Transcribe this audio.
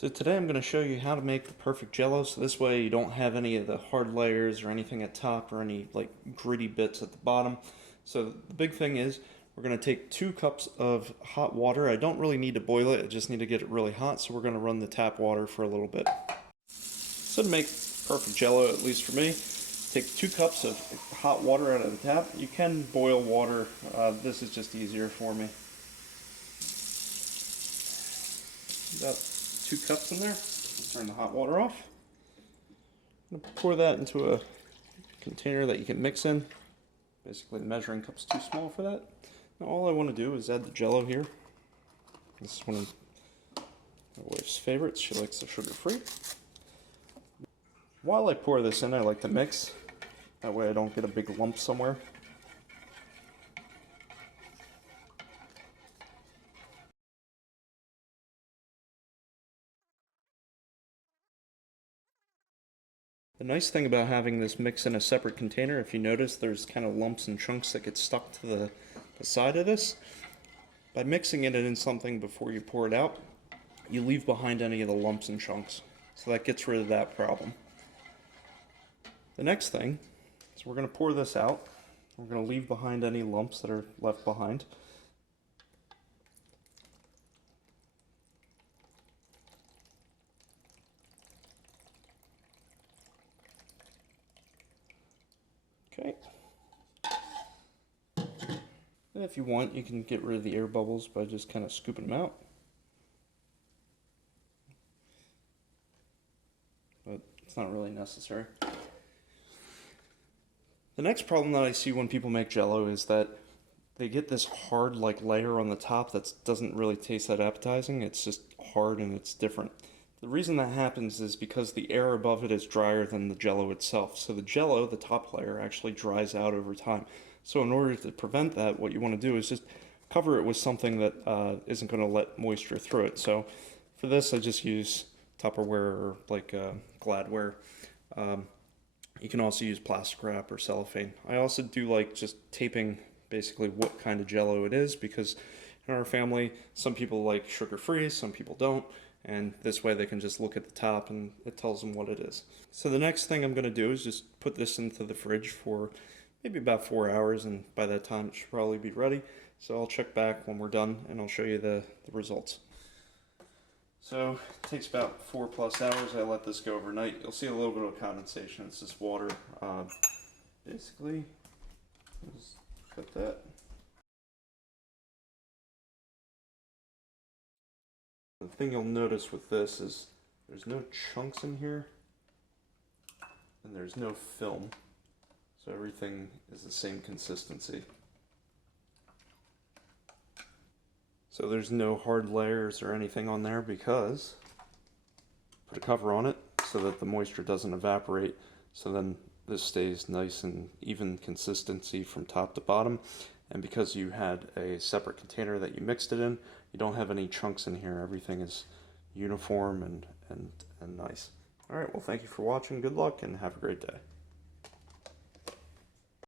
So today I'm going to show you how to make the perfect Jello, so this way you don't have any of the hard layers or anything at top or any like gritty bits at the bottom. So the big thing is we're going to take 2 cups of hot water. I don't really need to boil it, I just need to get it really hot, so we're going to run the tap water for a little bit. So to make perfect Jello, at least for me, take 2 cups of hot water out of the tap. You can boil water, this is just easier for me. About 2 cups in there. Turn the hot water off. I'm going to pour that into a container that you can mix in. Basically, the measuring cup's too small for that. Now, all I want to do is add the Jello here. This is one of my wife's favorites. She likes the sugar-free. While I pour this in, I like to mix. That way I don't get a big lump somewhere. The nice thing about having this mix in a separate container, if you notice, there's kind of lumps and chunks that get stuck to the side of this. By mixing it in something before you pour it out, you leave behind any of the lumps and chunks. So that gets rid of that problem. The next thing is we're going to pour this out. We're going to leave behind any lumps that are left behind. Okay. And if you want, you can get rid of the air bubbles by just kind of scooping them out. But it's not really necessary. The next problem that I see when people make Jello is that they get this hard like layer on the top that doesn't really taste that appetizing. It's just hard and it's different. The reason that happens is because the air above it is drier than the Jello itself. So the Jello, the top layer, actually dries out over time. So in order to prevent that, what you want to do is just cover it with something that isn't going to let moisture through it. So for this, I just use Tupperware or like Gladware. You can also use plastic wrap or cellophane. I also do like just taping basically what kind of Jello it is, because in our family, some people like sugar-free, some people don't. And this way they can just look at the top and it tells them what it is. So the next thing I'm going to do is just put this into the fridge for maybe about 4 hours, and by that time it should probably be ready. So I'll check back when we're done and I'll show you the results. So it takes about 4+ hours. I let this go overnight. You'll see a little bit of condensation. It's just water. Basically, just cut that. The thing you'll notice with this is there's no chunks in here and there's no film, so everything is the same consistency. So there's no hard layers or anything on there because put a cover on it so that the moisture doesn't evaporate, so then this stays nice and even consistency from top to bottom. And because you had a separate container that you mixed it in, you don't have any chunks in here. Everything is uniform and nice. Alright, well, thank you for watching. Good luck and have a great day.